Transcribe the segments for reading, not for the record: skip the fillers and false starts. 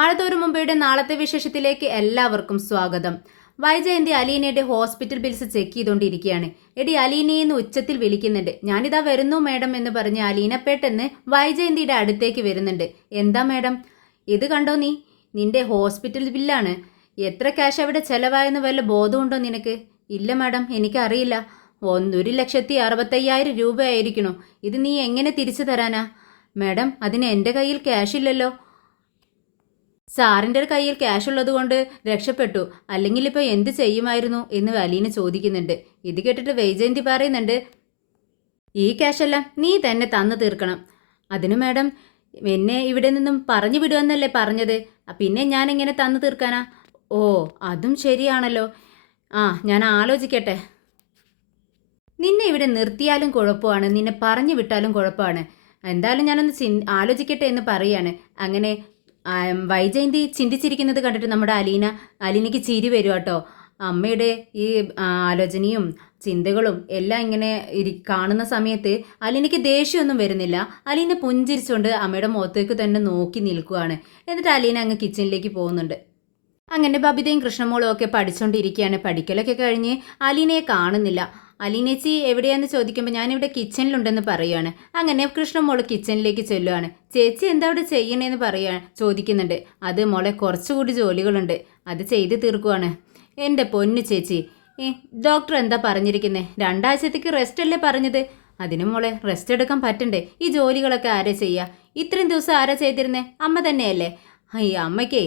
മഴ തോരും മുമ്പയുടെ നാളത്തെ വിശേഷത്തിലേക്ക് എല്ലാവർക്കും സ്വാഗതം. വൈജയന്തി അലീനയുടെ ഹോസ്പിറ്റൽ ബിൽസ് ചെക്ക് ചെയ്തുകൊണ്ടിരിക്കുകയാണ്. എടി അലീനയെന്ന് ഉച്ചത്തിൽ വിളിക്കുന്നുണ്ട്. ഞാനിതാ വരുന്നു മേഡം എന്ന് പറഞ്ഞ് അലീന പെട്ടെന്ന് വൈജയന്തിയുടെ അടുത്തേക്ക് വരുന്നുണ്ട്. എന്താ മേഡം? ഇത് കണ്ടോ നീ? നിന്റെ ഹോസ്പിറ്റൽ ബില്ലാണ്. എത്ര ക്യാഷ് അവിടെ ചെലവായെന്ന് വല്ല ബോധമുണ്ടോ നിനക്ക്? ഇല്ല മാഡം, എനിക്കറിയില്ല. 1,65,000 രൂപയായിരിക്കണോ? ഇത് നീ എങ്ങനെ തിരിച്ചു തരാനാ? മാഡം, അതിന് എൻ്റെ കയ്യിൽ ക്യാഷ് ഇല്ലല്ലോ. സാറിൻ്റെ കയ്യിൽ ക്യാഷ് ഉള്ളത് കൊണ്ട് രക്ഷപ്പെട്ടു, അല്ലെങ്കിൽ ഇപ്പോൾ എന്ത് ചെയ്യുമായിരുന്നു എന്ന് അലീന ചോദിക്കുന്നുണ്ട്. ഇത് കേട്ടിട്ട് വൈജയന്തി പറയുന്നുണ്ട്, ഈ ക്യാഷെല്ലാം നീ തന്നെ തന്നു തീർക്കണം. അതിന് മാഡം, എന്നെ ഇവിടെ നിന്നും പറഞ്ഞു വിടുമെന്നല്ലേ പറഞ്ഞത്? പിന്നെ ഞാൻ എങ്ങനെ തന്നു തീർക്കാനാ? ഓ, അതും ശരിയാണല്ലോ. ഞാൻ ആലോചിക്കട്ടെ. നിന്നെ ഇവിടെ നിർത്തിയാലും കുഴപ്പമാണ്, നിന്നെ പറഞ്ഞു വിട്ടാലും കുഴപ്പമാണ്. എന്തായാലും ഞാനൊന്ന് ആലോചിക്കട്ടെ എന്ന് പറയാണ്. അങ്ങനെ വൈജയന്തി ചിന്തിച്ചിരിക്കുന്നത് കണ്ടിട്ട് നമ്മുടെ അലീനയ്ക്ക് ചിരി വരും കേട്ടോ. അമ്മയുടെ ഈ ആലോചനയും ചിന്തകളും എല്ലാം ഇങ്ങനെ കാണുന്ന സമയത്ത് അലീനയ്ക്ക് ദേഷ്യമൊന്നും വരുന്നില്ല. അലീന പുഞ്ചിരിച്ചുകൊണ്ട് അമ്മയുടെ മുഖത്തേക്ക് തന്നെ നോക്കി നിൽക്കുകയാണ്. എന്നിട്ട് അലീന അങ്ങ് കിച്ചണിലേക്ക് പോകുന്നുണ്ട്. അങ്ങനെ ബബിതയും കൃഷ്ണമോളും ഒക്കെ പഠിച്ചുകൊണ്ടിരിക്കുകയാണ്. പഠിക്കലൊക്കെ കഴിഞ്ഞ് അലീനയെ കാണുന്നില്ല. അലീനേച്ചി എവിടെയാന്ന് ചോദിക്കുമ്പോൾ ഞാനിവിടെ കിച്ചണിലുണ്ടെന്ന് പറയുകയാണ്. അങ്ങനെ കൃഷ്ണമോള് കിച്ചണിലേക്ക് ചെല്ലുകയാണ്. ചേച്ചി എന്താ അവിടെ ചെയ്യണേന്ന് ചോദിക്കുന്നുണ്ട്. അത് മോളെ കുറച്ചുകൂടി ജോലികളുണ്ട്, അത് ചെയ്ത് തീർക്കുവാണ്. എൻ്റെ പൊന്നു ചേച്ചി, ഡോക്ടർ എന്താ പറഞ്ഞിരിക്കുന്നത്? 2 ആഴ്ചത്തേക്ക് റെസ്റ്റ് അല്ലേ പറഞ്ഞത്? അതിന് മോളെ റെസ്റ്റ് എടുക്കാൻ പറ്റണ്ടേ? ഈ ജോലികളൊക്കെ ആരാ ചെയ്യുക? ഇത്രയും ദിവസം ആരാ ചെയ്തിരുന്നേ? അമ്മ തന്നെയല്ലേ? ഈ അമ്മയ്ക്കേ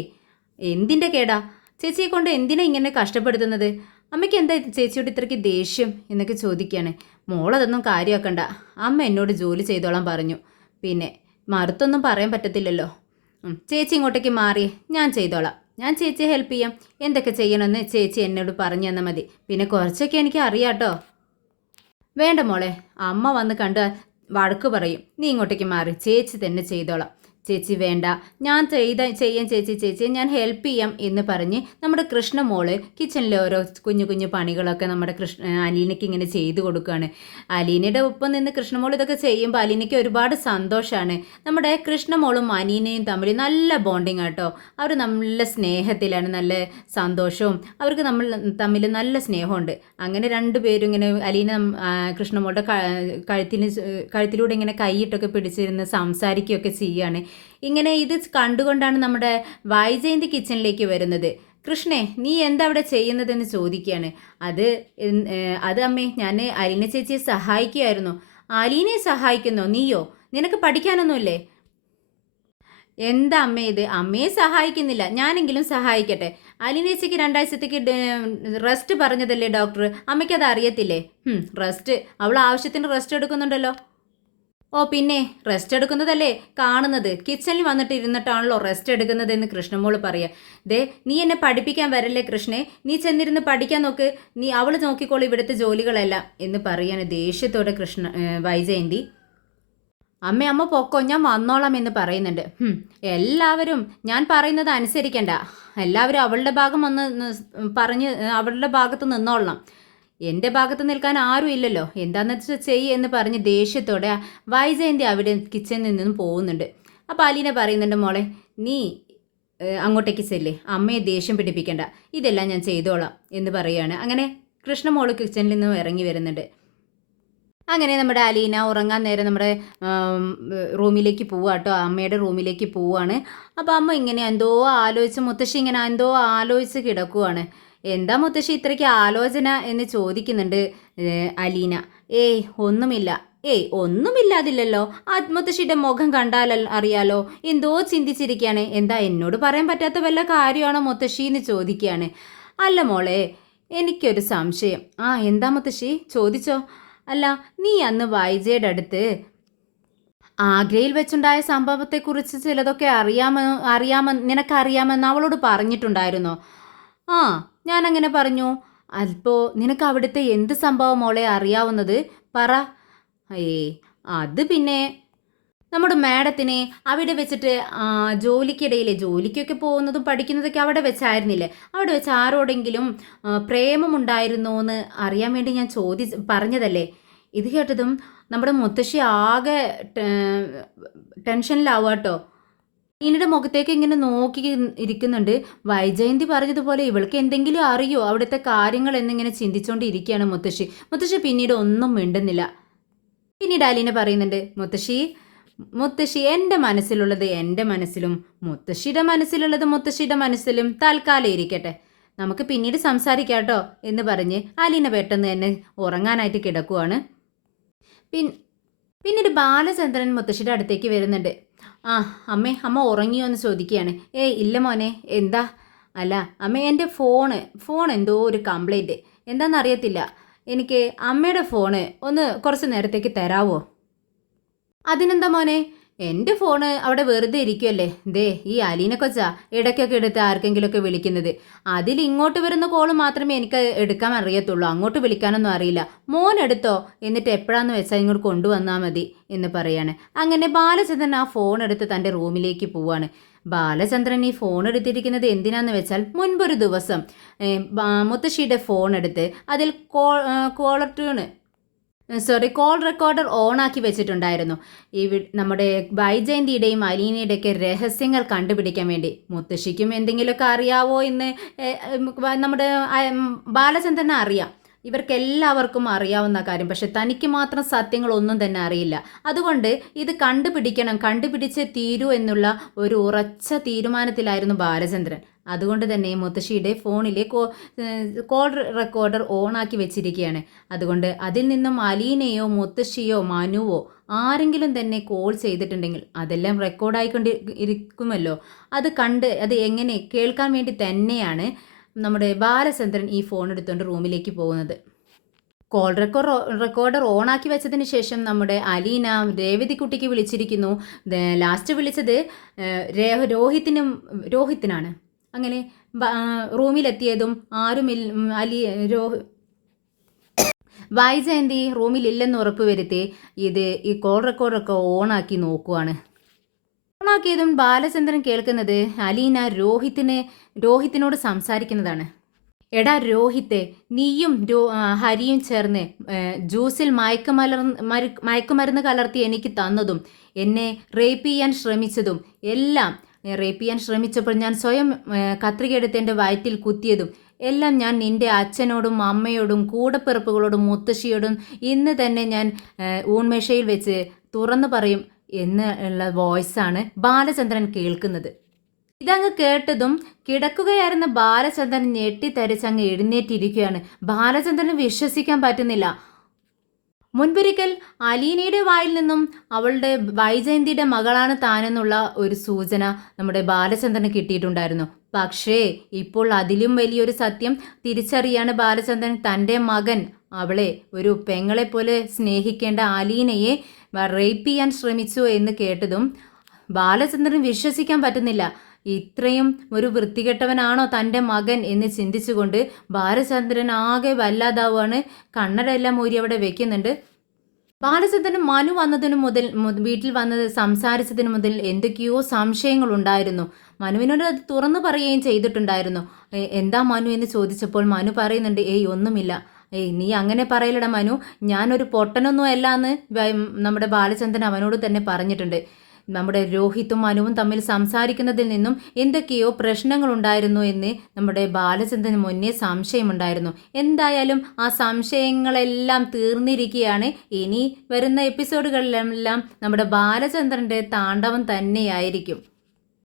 എന്തിൻ്റെ കേടാ? ചേച്ചിയെ കൊണ്ട് എന്തിനാ ഇങ്ങനെ കഷ്ടപ്പെടുത്തുന്നത്? അമ്മയ്ക്ക് എന്താ ചേച്ചിയോട് ഇത്രയ്ക്ക് ദേഷ്യം എന്നൊക്കെ ചോദിക്കുകയാണ്. മോളതൊന്നും കാര്യമാക്കണ്ട, അമ്മ എന്നോട് ജോലി ചെയ്തോളാൻ പറഞ്ഞു. പിന്നെ മറുത്തൊന്നും പറയാൻ പറ്റത്തില്ലല്ലോ. ചേച്ചി ഇങ്ങോട്ടേക്ക് മാറി, ഞാൻ ചെയ്തോളാം. ഞാൻ ചേച്ചിയെ ഹെൽപ്പ് ചെയ്യാം. എന്തൊക്കെ ചെയ്യണമെന്ന് ചേച്ചി എന്നോട് പറഞ്ഞു തന്നാൽ മതി. പിന്നെ കുറച്ചൊക്കെ എനിക്ക് അറിയാട്ടോ. വേണ്ട മോളെ, അമ്മ വന്ന് കണ്ട് വഴക്ക് പറയും. നീ ഇങ്ങോട്ടേക്ക് മാറി, ചേച്ചി തന്നെ ചെയ്തോളാം. ചേച്ചി വേണ്ട, ഞാൻ ചെയ്യാം ചേച്ചിയെ ഞാൻ ഹെൽപ്പ് ചെയ്യാം എന്ന് പറഞ്ഞ് നമ്മുടെ കൃഷ്ണമോള് കിച്ചണിലെ ഓരോ കുഞ്ഞു കുഞ്ഞു പണികളൊക്കെ നമ്മുടെ അലീനയ്ക്ക് ഇങ്ങനെ ചെയ്തു കൊടുക്കുകയാണ്. അലീനയുടെ ഒപ്പം നിന്ന് കൃഷ്ണമോൾ ഇതൊക്കെ ചെയ്യുമ്പോൾ അലീനയ്ക്ക് ഒരുപാട് സന്തോഷമാണ്. നമ്മുടെ കൃഷ്ണമോളും അലീനയും തമ്മിൽ നല്ല ബോണ്ടിങ് ആട്ടോ. അവർ നല്ല സ്നേഹത്തിലാണ്, നല്ല സന്തോഷവും. അവർക്ക് നമ്മൾ തമ്മിൽ നല്ല സ്നേഹമുണ്ട്. അങ്ങനെ രണ്ടുപേരും ഇങ്ങനെ അലീന കൃഷ്ണമോളുടെ കഴുത്തിലൂടെ ഇങ്ങനെ കൈയിട്ടൊക്കെ പിടിച്ചിരുന്ന് സംസാരിക്കുകയൊക്കെ ചെയ്യുകയാണ്. ഇങ്ങനെ ഇത് കണ്ടുകൊണ്ടാണ് നമ്മുടെ വൈജയന്തി കിച്ചണിലേക്ക് വരുന്നത്. കൃഷ്ണേ, നീ എന്താ അവിടെ ചെയ്യുന്നതെന്ന് ചോദിക്കുകയാണ്. അത് അമ്മേ, ഞാൻ അലീന ചേച്ചിയെ സഹായിക്കുകയായിരുന്നു. അലീനയെ സഹായിക്കുന്നോ? നീയോ? നിനക്ക് പഠിക്കാനൊന്നുമില്ലേ? എന്താ അമ്മേ ഇത്? അമ്മയെ സഹായിക്കുന്നില്ല, ഞാനെങ്കിലും സഹായിക്കട്ടെ. അലീനേച്ചിക്ക് 2 ആഴ്ചത്തേക്ക് റെസ്റ്റ് പറഞ്ഞതല്ലേ ഡോക്ടർ? അമ്മയ്ക്കത് അറിയത്തില്ലേ? റെസ്റ്റ്, അവൾ ആവശ്യത്തിന് റെസ്റ്റ് എടുക്കുന്നുണ്ടല്ലോ. ഓ പിന്നെ, റെസ്റ്റ് എടുക്കുന്നതല്ലേ കാണുന്നത്? കിച്ചണിൽ വന്നിട്ട് ഇരുന്നിട്ടാണല്ലോ റെസ്റ്റ് എടുക്കുന്നതെന്ന് കൃഷ്ണമോള് പറയുക. ദേ, നീ എന്നെ പഠിപ്പിക്കാൻ വരല്ലേ കൃഷ്ണേ, നീ ചെന്നിരുന്ന് പഠിക്കാൻ നോക്ക്. അവൾ നോക്കിക്കോളൂ ഇവിടുത്തെ ജോലികളെല്ലാം എന്ന് പറയാണ് ദേഷ്യത്തോടെ വൈജയന്തി. അമ്മ പൊക്കോ, ഞാൻ വന്നോളാം എന്ന് പറയുന്നുണ്ട്. എല്ലാവരും ഞാൻ പറയുന്നത് അനുസരിക്കണ്ട. എല്ലാവരും അവളുടെ ഭാഗം പറഞ്ഞ് അവളുടെ ഭാഗത്ത് നിന്നോളണം. എൻ്റെ ഭാഗത്ത് നിൽക്കാൻ ആരും ഇല്ലല്ലോ. എന്താണെന്ന് വെച്ചാൽ ചെയ്യ് എന്ന് പറഞ്ഞ് ദേഷ്യത്തോടെ വൈജയന്തി അവിടെ കിച്ചണിൽ നിന്നും പോകുന്നുണ്ട്. അപ്പോൾ അലീന പറയുന്നുണ്ട്, മോളെ നീ അങ്ങോട്ടേക്ക് ചെല്ലേ, അമ്മയെ ദേഷ്യം പിടിപ്പിക്കണ്ട, ഇതെല്ലാം ഞാൻ ചെയ്തോളാം എന്ന് പറയുകയാണ്. അങ്ങനെ കൃഷ്ണമോള് കിച്ചണിൽ നിന്നും ഇറങ്ങി വരുന്നുണ്ട്. അങ്ങനെ നമ്മുടെ അലീന ഉറങ്ങാൻ നേരം നമ്മുടെ റൂമിലേക്ക് പോവുക കേട്ടോ, അമ്മയുടെ റൂമിലേക്ക് പോവുകയാണ്. അപ്പോൾ അമ്മ ഇങ്ങനെ എന്തോ ആലോചിച്ച്, മുത്തശ്ശി ഇങ്ങനെ എന്തോ ആലോചിച്ച് കിടക്കുവാണ്. എന്താ മുത്തശ്ശി ഇത്രയ്ക്ക് ആലോചന എന്ന് ചോദിക്കുന്നുണ്ട് അലീന. ഒന്നുമില്ല. ഒന്നുമില്ലാതില്ലല്ലോ, ആ മുത്തശ്ശിയുടെ മുഖം കണ്ടാൽ അറിയാലോ എന്തോ ചിന്തിച്ചിരിക്കുകയാണ്. എന്താ എന്നോട് പറയാൻ പറ്റാത്ത വല്ല കാര്യമാണോ മുത്തശ്ശി എന്ന് ചോദിക്കുകയാണ്. അല്ല മോളെ, എനിക്കൊരു സംശയം. എന്താ മുത്തശ്ശി, ചോദിച്ചോ. അല്ല, നീ അന്ന് വൈജയുടെ അടുത്ത് ആഗ്രയിൽ വെച്ചുണ്ടായ സംഭവത്തെക്കുറിച്ച് ചിലതൊക്കെ നിനക്കറിയാമെന്ന് അവളോട് പറഞ്ഞിട്ടുണ്ടായിരുന്നോ? ഞാനങ്ങനെ പറഞ്ഞു. അപ്പോൾ നിനക്ക് അവിടുത്തെ എന്ത് സംഭവം മോളെ അറിയാവുന്നത്? പറ. അത് പിന്നെ നമ്മുടെ മാഡത്തിന് അവിടെ വെച്ചിട്ട് ജോലിക്കിടയിലെ ജോലിക്കൊക്കെ പോകുന്നതും പഠിക്കുന്നതൊക്കെ അവിടെ വെച്ചായിരുന്നില്ലേ? അവിടെ വെച്ച് ആരോടെങ്കിലും പ്രേമമുണ്ടായിരുന്നോ എന്ന് അറിയാൻ വേണ്ടി ഞാൻ പറഞ്ഞതല്ലേ. ഇത് കേട്ടതും നമ്മുടെ മുത്തശ്ശി ആകെ ടെൻഷനിലാവുക കേട്ടോ. ഇനിയുടെ മുഖത്തേക്ക് ഇങ്ങനെ നോക്കി ഇരിക്കുന്നുണ്ട്. വൈജയന്തി പറഞ്ഞതുപോലെ ഇവൾക്ക് എന്തെങ്കിലും അറിയോ അവിടുത്തെ കാര്യങ്ങൾ എന്നിങ്ങനെ ചിന്തിച്ചുകൊണ്ടിരിക്കുകയാണ് മുത്തശ്ശി. മുത്തശ്ശി പിന്നീട് ഒന്നും മിണ്ടുന്നില്ല. പിന്നീട് അലീന പറയുന്നുണ്ട്, മുത്തശ്ശി മുത്തശ്ശി എൻ്റെ മനസ്സിലുള്ളത് എൻ്റെ മനസ്സിലും മുത്തശ്ശിയുടെ മനസ്സിലുള്ളത് മുത്തശ്ശിയുടെ മനസ്സിലും തൽക്കാലം ഇരിക്കട്ടെ, നമുക്ക് പിന്നീട് സംസാരിക്കാം കേട്ടോ എന്ന് പറഞ്ഞ് അലീന പെട്ടെന്ന് തന്നെ ഉറങ്ങാനായിട്ട് കിടക്കുവാണ്. പിന്നീട് ബാലചന്ദ്രൻ മുത്തശ്ശിയുടെ അടുത്തേക്ക് വരുന്നുണ്ട്. ആ അമ്മ ഉറങ്ങിയോ എന്ന് ചോദിക്കുകയാണ്. ഇല്ല മോനെ, എന്താ? അല്ല അമ്മ, എൻ്റെ ഫോൺ എന്തോ ഒരു കംപ്ലൈൻറ്റ്, എന്താണെന്നറിയത്തില്ല. എനിക്ക് അമ്മയുടെ ഫോണ് ഒന്ന് കുറച്ച് നേരത്തേക്ക് തരാവോ? അതിനെന്താ മോനെ, എൻ്റെ ഫോണ് അവിടെ വെറുതെ ഇരിക്കുമല്ലേ. ദേ ഈ അലീന കൊച്ച ഇടയ്ക്കൊക്കെ എടുത്ത് ആർക്കെങ്കിലുമൊക്കെ വിളിക്കുന്നത്. അതിൽ ഇങ്ങോട്ട് വരുന്ന കോള് മാത്രമേ എനിക്ക് എടുക്കാൻ അറിയത്തുള്ളൂ, അങ്ങോട്ട് വിളിക്കാനൊന്നും അറിയില്ല. മോൻ എടുത്തോ, എന്നിട്ട് എപ്പോഴാന്ന് വെച്ചാൽ ഇങ്ങോട്ട് കൊണ്ടുവന്നാൽ മതി എന്ന് പറയാണ്. അങ്ങനെ ബാലചന്ദ്രൻ ആ ഫോൺ എടുത്ത് തൻ്റെ റൂമിലേക്ക് പോവാണ്. ബാലചന്ദ്രൻ ഈ ഫോൺ എടുത്തിരിക്കുന്നത് എന്തിനാന്ന് വെച്ചാൽ മുൻപൊരു ദിവസം മുത്തശ്ശിയുടെ ഫോൺ എടുത്ത് അതിൽ കോൾ റെക്കോർഡർ ഓണാക്കി വെച്ചിട്ടുണ്ടായിരുന്നു. നമ്മുടെ വൈജയന്തിയുടെയും അലീനയുടെയൊക്കെ രഹസ്യങ്ങൾ കണ്ടുപിടിക്കാൻ വേണ്ടി. മുത്തശ്ശിക്കും എന്തെങ്കിലുമൊക്കെ അറിയാവോ എന്ന് നമ്മുടെ ബാലചന്ദ്രനെ അറിയാം. ഇവർക്കെല്ലാവർക്കും അറിയാവുന്ന കാര്യം, പക്ഷെ തനിക്ക് മാത്രം സത്യങ്ങളൊന്നും തന്നെ അറിയില്ല. അതുകൊണ്ട് ഇത് കണ്ടുപിടിച്ചേ തീരൂ എന്നുള്ള ഒരു ഉറച്ച തീരുമാനത്തിലായിരുന്നു ബാലചന്ദ്രൻ. അതുകൊണ്ട് തന്നെ മുത്തശ്ശിയുടെ ഫോണിലെ കോൾ റെക്കോർഡർ ഓണാക്കി വെച്ചിരിക്കുകയാണ്. അതുകൊണ്ട് അതിൽ നിന്നും അലീനയോ മുത്തശ്ശിയോ മനുവോ ആരെങ്കിലും തന്നെ കോൾ ചെയ്തിട്ടുണ്ടെങ്കിൽ അതെല്ലാം റെക്കോർഡായിക്കൊണ്ട് ഇരിക്കുമല്ലോ. അത് എങ്ങനെ കേൾക്കാൻ വേണ്ടി തന്നെയാണ് നമ്മുടെ ബാലചന്ദ്രൻ ഈ ഫോൺ എടുത്തുകൊണ്ട് റൂമിലേക്ക് പോകുന്നത്. കോൾ റെക്കോർഡർ ഓണാക്കി വെച്ചതിന് ശേഷം നമ്മുടെ അലീന രേവതിക്കുട്ടിക്ക് വിളിച്ചിരിക്കുന്നു. ലാസ്റ്റ് വിളിച്ചത് രോഹിത്തിനാണ്. അങ്ങനെ റൂമിലെത്തിയതും വൈജയന്തി റൂമിലില്ലെന്ന് ഉറപ്പ് വരുത്തി ഈ കോൾ റെക്കോർഡറൊക്കെ ഓണാക്കി നോക്കുവാണ്. ഓണാക്കിയതും ബാലചന്ദ്രൻ കേൾക്കുന്നത് അലീന രോഹിത്തിനോട് സംസാരിക്കുന്നതാണ്. എടാ രോഹിത്തെ, നീയും ഹരിയും ചേർന്ന് ജ്യൂസിൽ മയക്കുമരുന്ന് കലർത്തി എനിക്ക് തന്നതും എന്നെ റേപ്പ് ചെയ്യാൻ ശ്രമിച്ചതും എല്ലാം, റേപ്പ് ചെയ്യാൻ ശ്രമിച്ചപ്പോൾ ഞാൻ സ്വയം കത്രികയെടുത്ത് എൻ്റെ വയറ്റിൽ കുത്തിയതും എല്ലാം ഞാൻ നിൻ്റെ അച്ഛനോടും അമ്മയോടും കൂടപ്പിറപ്പുകളോടും മുത്തശ്ശിയോടും ഇന്ന് തന്നെ ഞാൻ ഊൺമേശയിൽ വെച്ച് തുറന്നു പറയും എന്നുള്ള വോയിസാണ് ബാലചന്ദ്രൻ കേൾക്കുന്നത്. ഇതങ്ങ് കേട്ടതും കിടക്കുകയായിരുന്ന ബാലചന്ദ്രൻ ഞെട്ടിത്തരിച്ച് അങ്ങ് എഴുന്നേറ്റിരിക്കുകയാണ്. ബാലചന്ദ്രന് വിശ്വസിക്കാൻ പറ്റുന്നില്ല. മുൻപൊരിക്കൽ അലീനയുടെ വായിൽ നിന്നും അവളുടെ വൈജയന്തിയുടെ മകളാണ് താനെന്നുള്ള ഒരു സൂചന നമ്മുടെ ബാലചന്ദ്രന് കിട്ടിയിട്ടുണ്ടായിരുന്നു. പക്ഷേ ഇപ്പോൾ അതിലും വലിയൊരു സത്യം തിരിച്ചറിയാണ് ബാലചന്ദ്രൻ. തൻ്റെ മകൻ അവളെ ഒരു പെങ്ങളെ പോലെ സ്നേഹിക്കേണ്ട അലീനയെ റേപ്പ് ചെയ്യാൻ ശ്രമിച്ചു എന്ന് കേട്ടതും ബാലചന്ദ്രൻ വിശ്വസിക്കാൻ പറ്റുന്നില്ല. ഇത്രയും ഒരു വൃത്തികെട്ടവനാണോ തൻ്റെ മകൻ എന്ന് ചിന്തിച്ചുകൊണ്ട് ബാലചന്ദ്രൻ ആകെ വല്ലാതാവുകയാണ്. കണ്ണടെല്ലാം ഊരി അവിടെ വെക്കുന്നുണ്ട്. ബാലചന്ദ്രൻ മനു വീട്ടിൽ വന്നത് സംസാരിച്ചതിന് മുതൽ എന്തൊക്കെയോ സംശയങ്ങളുണ്ടായിരുന്നു. മനുവിനോട് അത് തുറന്നു പറയുകയും ചെയ്തിട്ടുണ്ടായിരുന്നു. എന്താ മനു എന്ന് ചോദിച്ചപ്പോൾ മനു പറയുന്നുണ്ട്, ഒന്നുമില്ല. നീ അങ്ങനെ പറയലട മനു, ഞാനൊരു പൊട്ടനൊന്നും അല്ല എന്ന് നമ്മുടെ ബാലചന്ദ്രൻ അവനോട് തന്നെ പറഞ്ഞിട്ടുണ്ട്. നമ്മുടെ രോഹിത്തും മനുവും തമ്മിൽ സംസാരിക്കുന്നതിൽ നിന്നും എന്തൊക്കെയോ പ്രശ്നങ്ങളുണ്ടായിരുന്നു എന്ന് നമ്മുടെ ബാലചന്ദ്രന് മുന്നേ സംശയമുണ്ടായിരുന്നു. എന്തായാലും ആ സംശയങ്ങളെല്ലാം തീർന്നിരിക്കുകയാണ്. ഇനി വരുന്ന എപ്പിസോഡുകളിലെല്ലാം നമ്മുടെ ബാലചന്ദ്രൻ്റെ താണ്ഡവം തന്നെയായിരിക്കും.